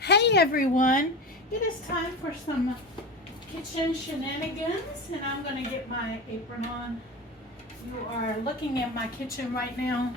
Hey everyone, it is time for some kitchen shenanigans and I'm going to get my apron on. You are looking at my kitchen right now.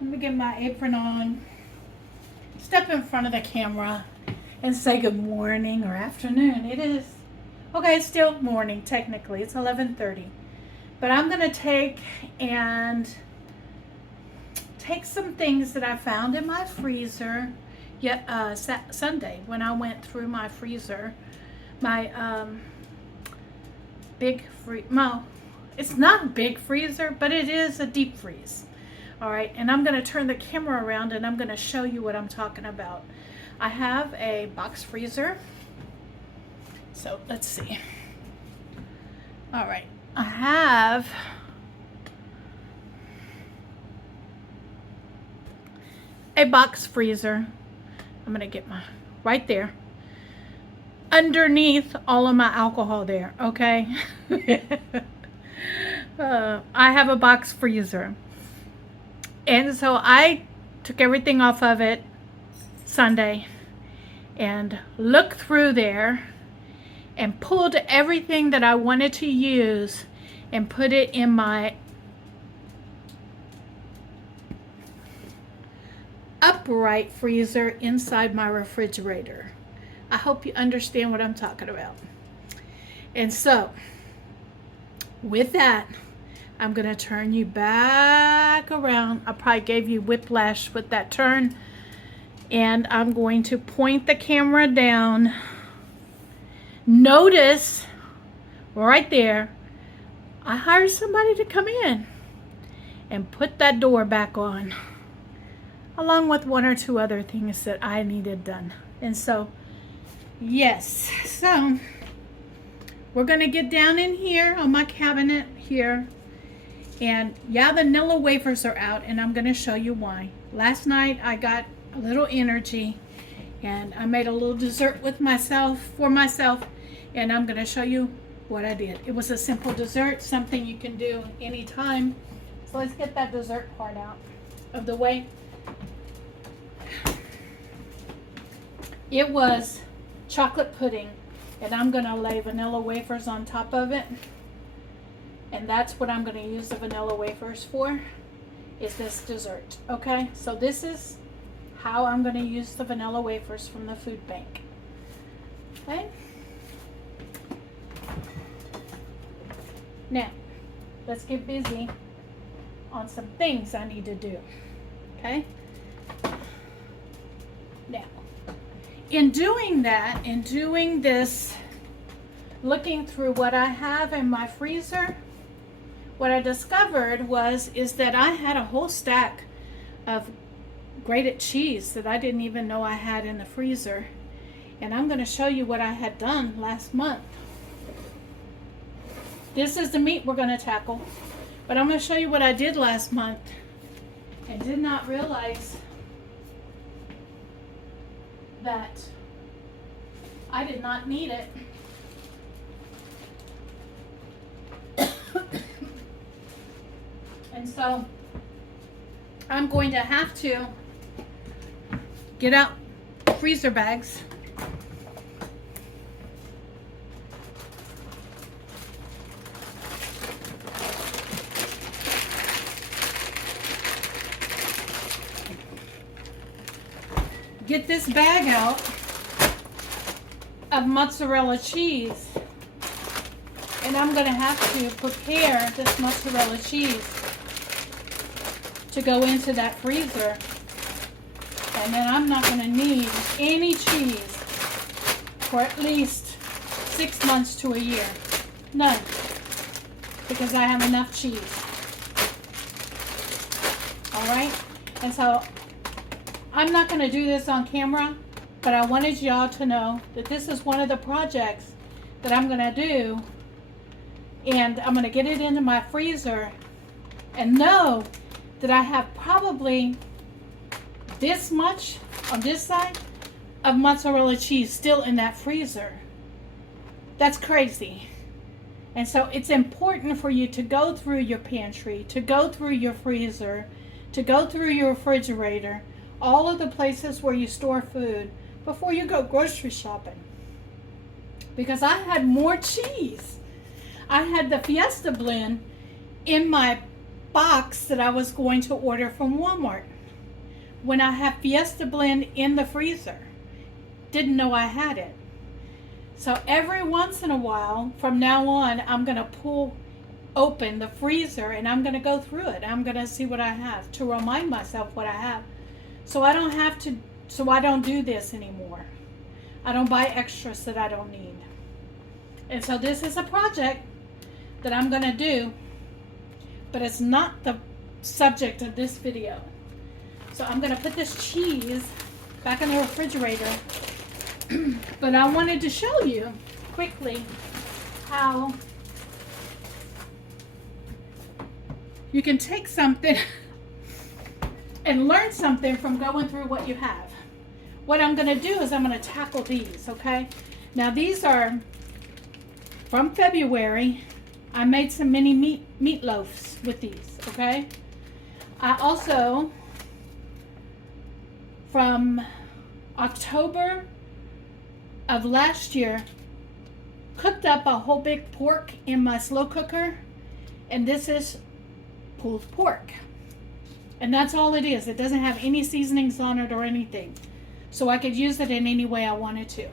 Let me get my apron on, step in front of the camera and say good morning or afternoon. Okay, it's still morning technically, it's 11:30. But I'm going to take some things that I found in my freezer Sunday when I went through my freezer, my it's not a big freezer, but it is a deep freeze. All right, and I'm going to turn the camera around and I'm going to show you what I'm talking about. I have a box freezer. So let's see. All right, I have a box freezer. I'm gonna get my right there underneath all of my alcohol there, okay? I have a box freezer, and so I took everything off of it Sunday and looked through there and pulled everything that I wanted to use and put it in my upright freezer inside my refrigerator. I hope you understand what I'm talking about. And so, with that, I'm going to turn you back around. I probably gave you whiplash with that turn. And I'm going to point the camera down. Notice, right there, I hired somebody to come in and put that door back on, along with one or two other things that I needed done. And so, yes, so we're going to get down in here on my cabinet here. And yeah, the vanilla wafers are out, and I'm going to show you why. Last night I got a little energy and I made a little dessert for myself, and I'm going to show you what I did. It was a simple dessert, something you can do anytime. So let's get that dessert part out of the way. It was chocolate pudding, and I'm going to lay vanilla wafers on top of it. And that's what I'm going to use the vanilla wafers for, is this dessert. Okay, so this is how I'm going to use the vanilla wafers from the food bank. Okay. Now, let's get busy on some things I need to do. Okay. Now, in doing that, in doing this, looking through what I have in my freezer, what I discovered is that I had a whole stack of grated cheese that I didn't even know I had in the freezer. And I'm going to show you what I had done last month. This is the meat we're going to tackle, but I'm going to show you what I did last month and did not realize that I did not need it. And so I'm going to have to get out freezer bags . Get this bag out of mozzarella cheese, and I'm going to have to prepare this mozzarella cheese to go into that freezer, and then I'm not going to need any cheese for at least 6 months to a year. None, because I have enough cheese. All right, and so I'm not going to do this on camera, but I wanted y'all to know that this is one of the projects that I'm going to do, and I'm going to get it into my freezer and know that I have probably this much on this side of mozzarella cheese still in that freezer. That's crazy. And so it's important for you to go through your pantry, to go through your freezer, to go through your refrigerator, all of the places where you store food, before you go grocery shopping. Because I had more cheese. I had the Fiesta blend in my box that I was going to order from Walmart. When I have Fiesta blend in the freezer, didn't know I had it. So every once in a while, from now on, I'm going to pull open the freezer and I'm going to go through it. I'm going to see what I have to remind myself what I have. So I don't do this anymore. I don't buy extras that I don't need. And so this is a project that I'm going to do, but it's not the subject of this video. So I'm going to put this cheese back in the refrigerator. But I wanted to show you quickly how you can take something and learn something from going through what you have. What I'm going to do is I'm going to tackle these, okay? Now these are from February. I made some mini meatloafs with these, okay? I also, from October of last year, cooked up a whole big pork in my slow cooker, and this is pulled pork. And that's all it is. It doesn't have any seasonings on it or anything. So I could use it in any way I wanted to.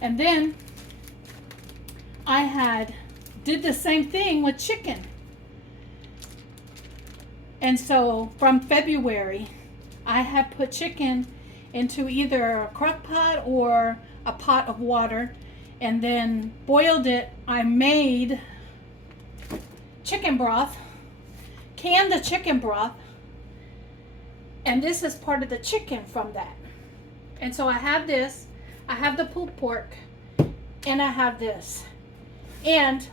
And then I did the same thing with chicken. And so from February, I had put chicken into either a crock pot or a pot of water and then boiled it. I made chicken broth, canned the chicken broth, and this is part of the chicken from that. And so I have this, I have the pulled pork, and I have this. And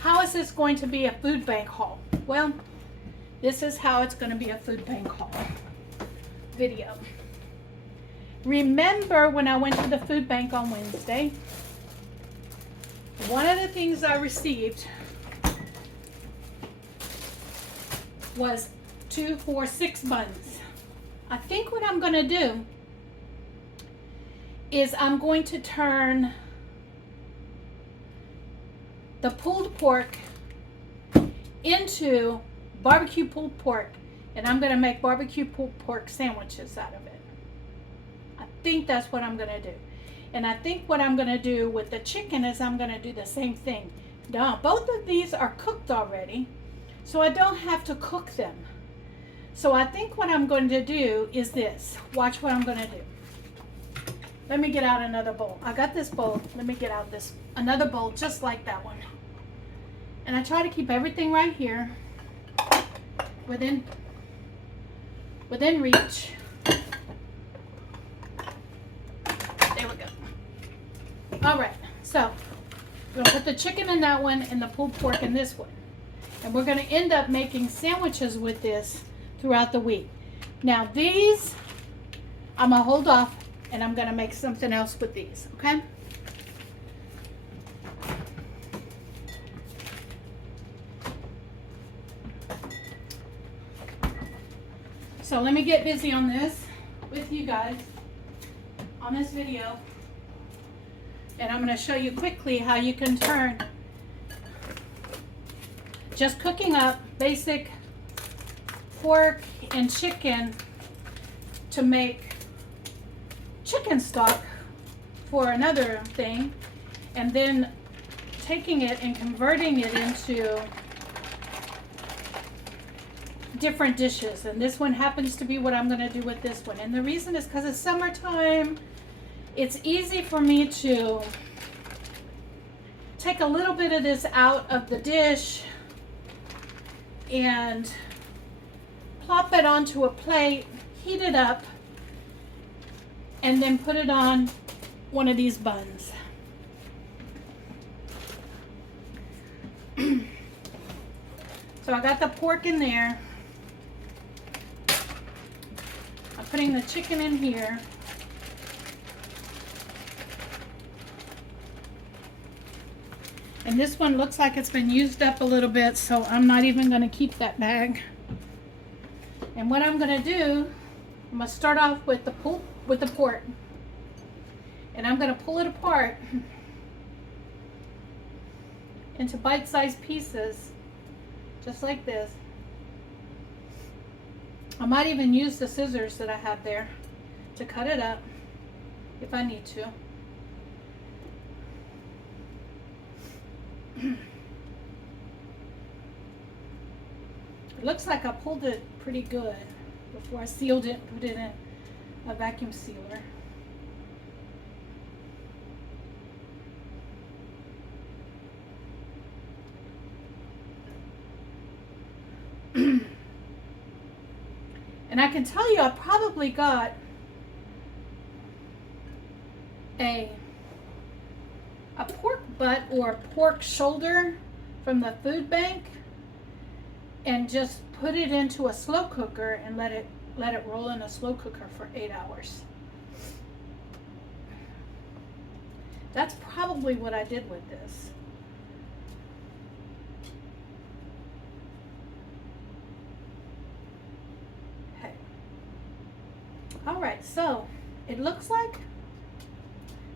how is this going to be a food bank haul? Well, this is how it's going to be a food bank haul video. Remember when I went to the food bank on Wednesday, one of the things I received was 2, 4, 6 buns. I think what I'm going to do is I'm going to turn the pulled pork into barbecue pulled pork, and I'm going to make barbecue pulled pork sandwiches out of it. I think that's what I'm going to do. And I think what I'm going to do with the chicken is I'm going to do the same thing. Now, both of these are cooked already, so I don't have to cook them. So I think what I'm going to do is this. Watch what I'm going to do. Let me get out another bowl. I got this bowl. Let me get out another bowl just like that one. And I try to keep everything right here within reach. There we go. All right, so we're gonna put the chicken in that one and the pulled pork in this one. And we're gonna end up making sandwiches with this throughout the week. Now these, I'm gonna hold off and I'm gonna make something else with these, okay? So let me get busy on this with you guys on this video. And I'm going to show you quickly how you can turn just cooking up basic pork and chicken to make chicken stock for another thing, and then taking it and converting it into different dishes. And this one happens to be what I'm going to do with this one. And the reason is because it's summertime. It's easy for me to take a little bit of this out of the dish and plop it onto a plate, heat it up, and then put it on one of these buns. So I got the pork in there. I'm putting the chicken in here. And this one looks like it's been used up a little bit, so I'm not even going to keep that bag. And what I'm going to do, I'm going to start off with the pork. And I'm going to pull it apart into bite-sized pieces, just like this. I might even use the scissors that I have there to cut it up if I need to. It looks like I pulled it pretty good before I sealed it and put it in a vacuum sealer. And I can tell you I probably got a pork butt or pork shoulder from the food bank and just put it into a slow cooker and let it roll in a slow cooker for 8 hours. That's probably what I did with this. Okay. All right, so it looks like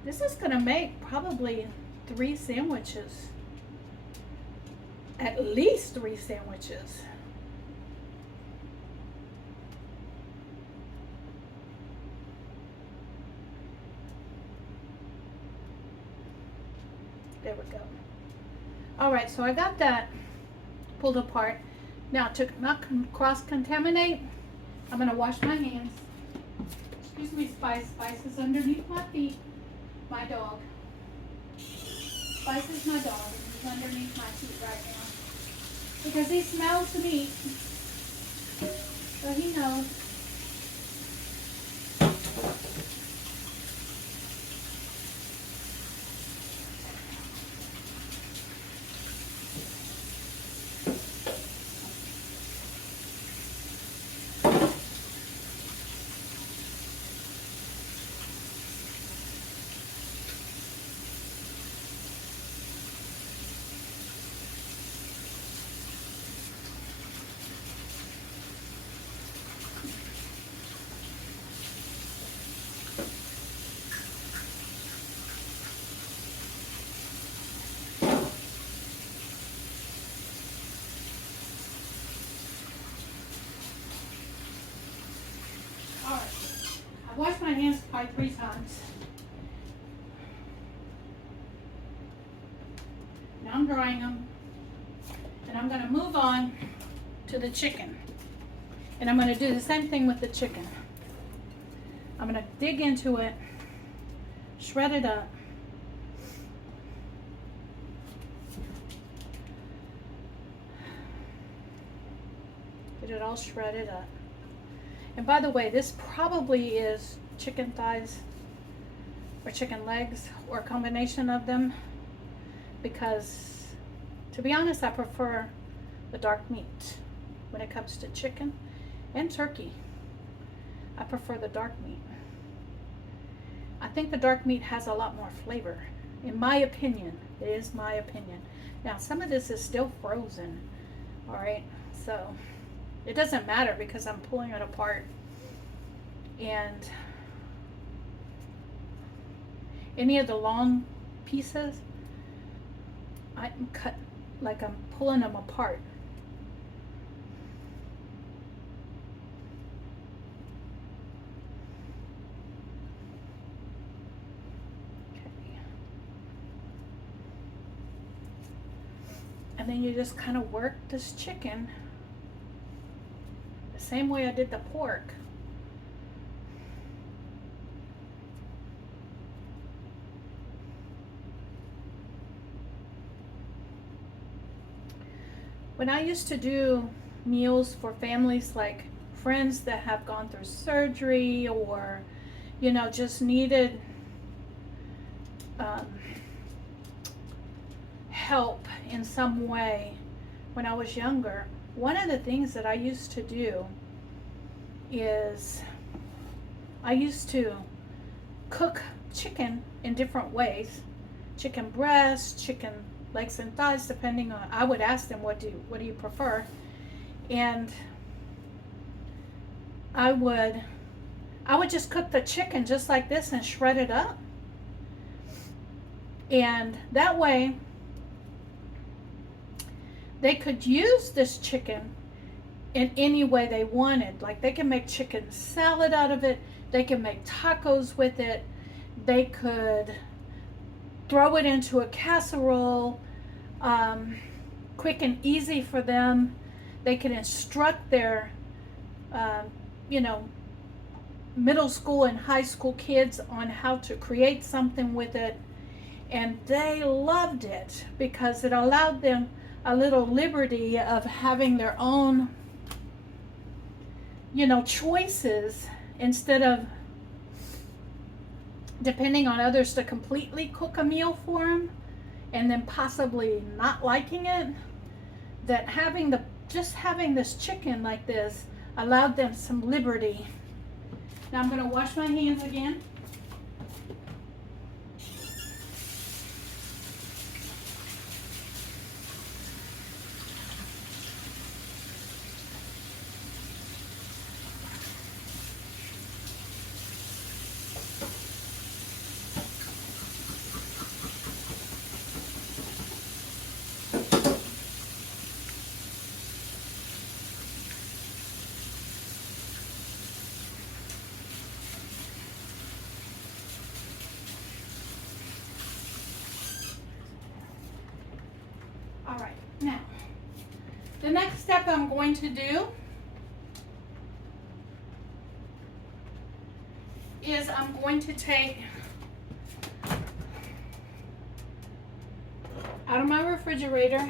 this is gonna make probably 3 sandwiches. At least 3 sandwiches. There we go. All right, so I got that pulled apart. Now to not cross-contaminate, I'm gonna wash my hands. Excuse me, Spice. Spice is underneath my feet. My dog. Spice is my dog. He's underneath my feet right now. Because he smells the meat. So he knows. I washed my hands probably 3 times. Now I'm drying them. And I'm going to move on to the chicken. And I'm going to do the same thing with the chicken. I'm going to dig into it, shred it up. Get it all shredded up. And by the way, this probably is chicken thighs or chicken legs or a combination of them, because to be honest, I prefer the dark meat when it comes to chicken and turkey. I prefer the dark meat. I think the dark meat has a lot more flavor, in my opinion. It is my opinion. Now, some of this is still frozen, all right? So it doesn't matter because I'm pulling it apart, and any of the long pieces, I'm cut like I'm pulling them apart. Okay. And then you just kind of work this chicken the same way I did the pork. When I used to do meals for families, like friends that have gone through surgery or, you know, just needed help in some way when I was younger, one of the things that I used to do is I used to cook chicken in different ways. Chicken breast, chicken legs and thighs, depending on, I would ask them, what do you prefer? And I would just cook the chicken just like this and shred it up And that way they could use this chicken in any way they wanted. Like they can make chicken salad out of it, they can make tacos with it, they could throw it into a casserole, quick and easy for them. They can instruct their middle school and high school kids on how to create something with it, and they loved it because it allowed them a little liberty of having their own choices, instead of depending on others to completely cook a meal for them and then possibly not liking it. That just having this chicken like this allowed them some liberty. Now I'm going to wash my hands again. All right, now the next step I'm going to do is I'm going to take out of my refrigerator.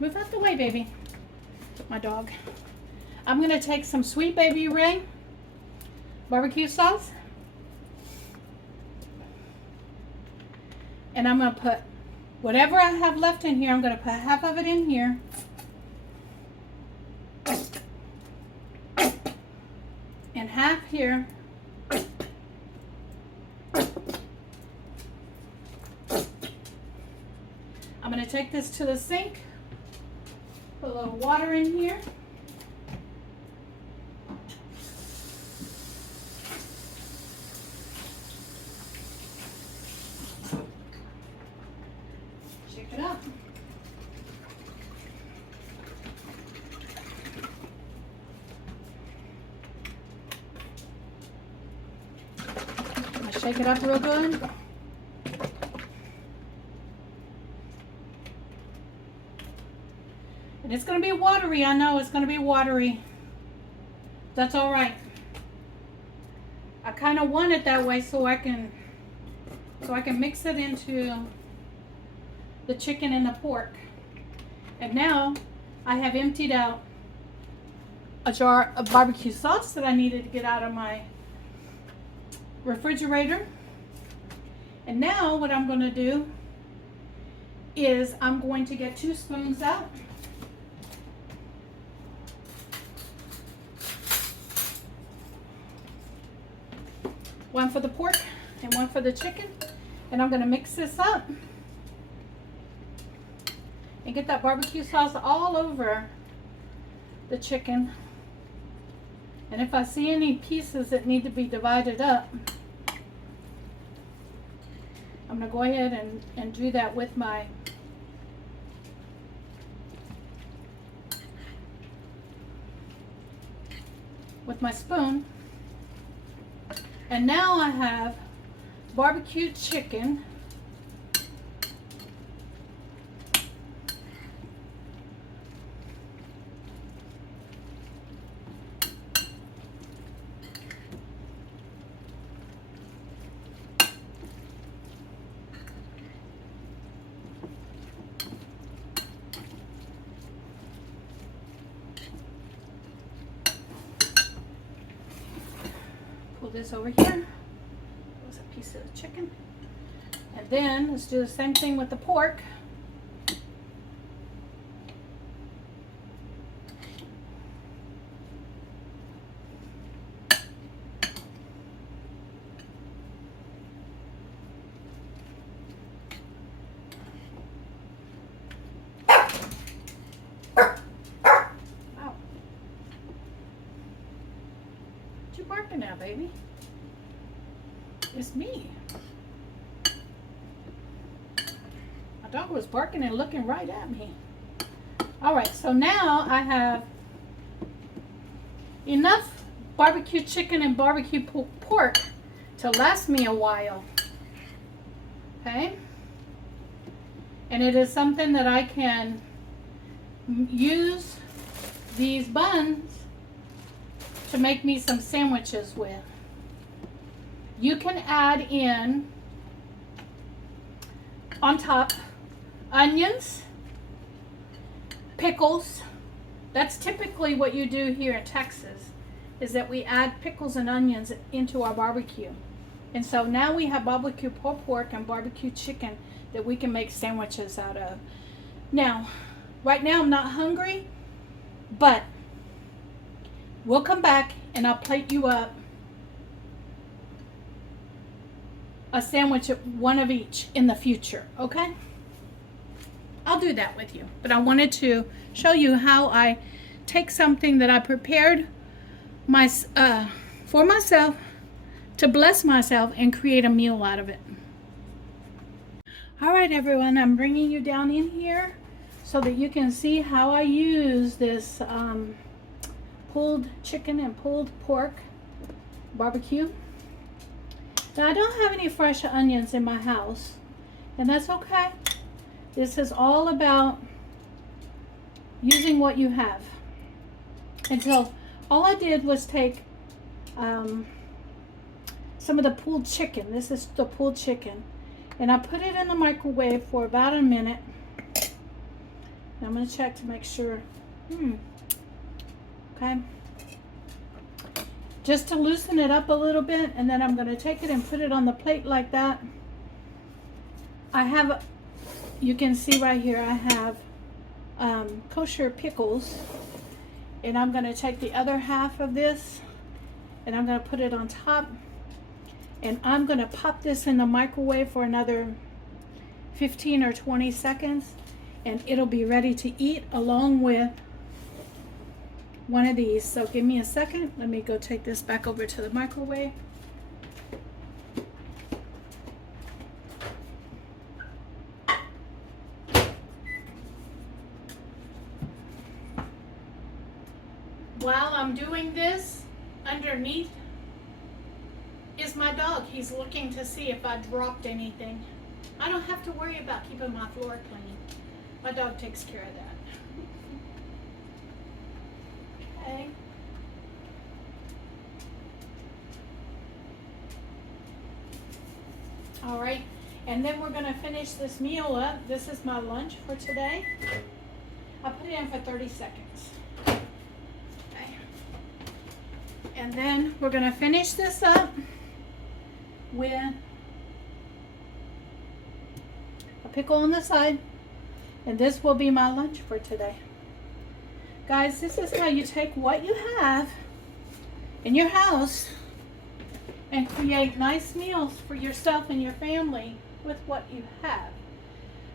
Move out the way, baby. My dog. I'm going to take some Sweet Baby Ray barbecue sauce, and I'm going to put whatever I have left in here. I'm going to put half of it in here. And half here. I'm going to take this to the sink. Put a little water in here. Shake it up. Shake it up real good. And it's going to be watery. I know it's going to be watery. That's all right. I kind of want it that way so I can mix it into the chicken and the pork. And now I have emptied out a jar of barbecue sauce that I needed to get out of my refrigerator. And now what I'm going to do is I'm going to get 2 spoons out. One for the pork and one for the chicken. And I'm going to mix this up and get that barbecue sauce all over the chicken. And if I see any pieces that need to be divided up, I'm going to go ahead and do that with my spoon. And now I have barbecue chicken this over here. There's a piece of the chicken. And then let's do the same thing with the pork. Wow. What you barking at, baby? It's me. My dog was barking and looking right at me. All right, so now I have enough barbecue chicken and barbecue pork to last me a while. Okay? And it is something that I can use these buns to make me some sandwiches with. You can add in on top onions, pickles. That's typically what you do here in Texas, is that we add pickles and onions into our barbecue. And so now we have barbecue pulled pork and barbecue chicken that we can make sandwiches out of. Now, right now I'm not hungry, but we'll come back and I'll plate you up a sandwich, one of each in the future, okay? I'll do that with you, but I wanted to show you how I take something that I prepared for myself to bless myself and create a meal out of it. All right, everyone, I'm bringing you down in here so that you can see how I use this pulled chicken and pulled pork barbecue. Now, I don't have any fresh onions in my house, and that's okay. This is all about using what you have. And so all I did was take some of the pulled chicken. This is the pulled chicken. And I put it in the microwave for about a minute. And I'm going to check to make sure. Okay. Just to loosen it up a little bit. And then I'm going to take it and put it on the plate like that. I have, you can see right here, I have kosher pickles. And I'm going to take the other half of this and I'm going to put it on top. And I'm going to pop this in the microwave for another 15 or 20 seconds. And it'll be ready to eat along with one of these. So give me a second. Let me go take this back over to the microwave. While I'm doing this, underneath is my dog. He's looking to see if I dropped anything. I don't have to worry about keeping my floor clean. My dog takes care of that. Okay. All right, and then we're gonna finish this meal up. This is my lunch for today. I put it in for 30 seconds. Okay. And then we're gonna finish this up with a pickle on the side, and this will be my lunch for today. Guys, this is how you take what you have in your house and create nice meals for yourself and your family with what you have.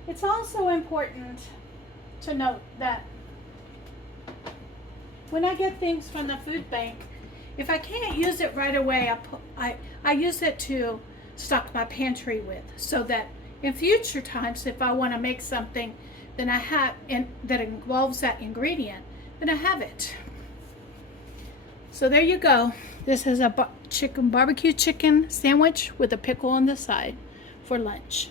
It's also important to note that when I get things from the food bank, if I can't use it right away, I use it to stock my pantry with, so that in future times, if I want to make something then I have that involves that ingredient, then I have it. So there you go. This is a barbecue chicken sandwich with a pickle on the side for lunch.